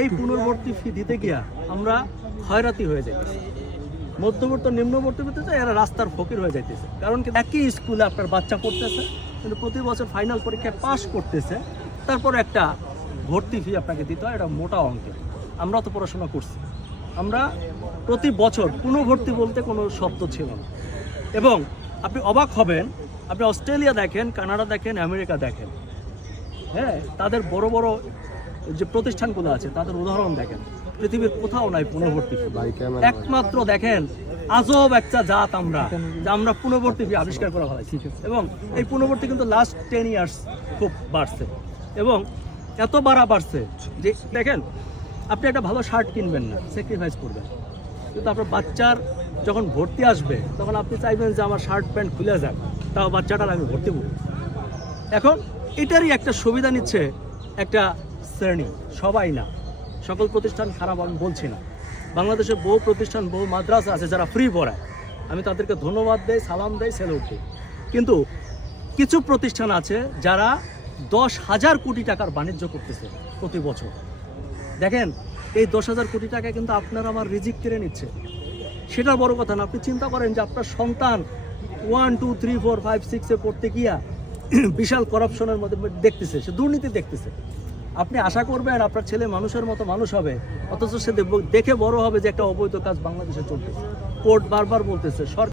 এই পুনর্বর্তী ফি দিতে গিয়া আমরা ক্ষয়রাতি হয়ে যাইতেছি, মধ্যবর্তী নিম্নবর্তী ভিত্তিতে এরা রাস্তার ফকির হয়ে যাইতেছে। কারণ কি একই স্কুলে আপনার বাচ্চা পড়তেছে, কিন্তু প্রতি বছর ফাইনাল পরীক্ষায় পাশ করতেছে, তারপর একটা ভর্তি ফি আপনাকে দিতে হয়, এটা মোটা অঙ্কের। আমরা তো পড়াশোনা করছি, আমরা প্রতি বছর পুনর্ভর্তি বলতে কোনো শব্দ ছিল না। এবং আপনি অবাক হবেন, আপনি অস্ট্রেলিয়া দেখেন, কানাডা দেখেন, আমেরিকা দেখেন, হ্যাঁ, তাদের বড় বড় যে প্রতিষ্ঠানগুলো আছে তাদের উদাহরণ দেখেন, পৃথিবীর কোথাও নাই পুনর্ভর্তি ফি। একমাত্র দেখেন আজব একটা জাত আমরা, যে আমরা পুনর্ভর্তি ফি আবিষ্কার করা হয়। এবং এই পুনর্ভর্তি কিন্তু লাস্ট 10 ইয়ার্স খুব বাড়ছে, এবং এত বাড়ছে যে দেখেন আপনি একটা ভালো শার্ট কিনবেন না, স্যাক্রিফাইস করবেন, কিন্তু আপনার বাচ্চার যখন ভর্তি আসবে তখন আপনি চাইবেন যে আমার শার্ট প্যান্ট খুলে যাক, তাও বাচ্চাটার আমি ভর্তি করব। এখন এটারই একটা সুবিধা নিচ্ছে একটা শ্রেণী, সবাই না, সকল প্রতিষ্ঠান খারাপ আমি বলছি না। বাংলাদেশে বহু প্রতিষ্ঠান, বহু মাদ্রাসা আছে যারা ফ্রি পড়ায়, আমি তাদেরকে ধন্যবাদ দেই, সালাম দেই, স্যালুট দিই। কিন্তু কিছু প্রতিষ্ঠান আছে যারা 10,000 কোটি টাকার বাণিজ্য করতেছে প্রতি বছর। দেখেন এই 10,000 কোটি টাকা কিন্তু আপনার আমার রিজিক কেড়ে নিচ্ছে। সেটা বড় কথা না, আপনি চিন্তা করেন যে আপনার সন্তান 1, 2, 3, 4, 5, 6-এ পড়তে গিয়া বিশাল করাপশনের মধ্যে দেখতেছে, সে দুর্নীতি দেখতেছে। আপনি আশা করবেন আপনার ছেলে মানুষের মতো মানুষ হবে, অথচ সে দেখে বড় হবে যে একটা অবৈধ কাজ বাংলাদেশে চলতেছে। কোর্ট বারবার বলতেছে, সরকার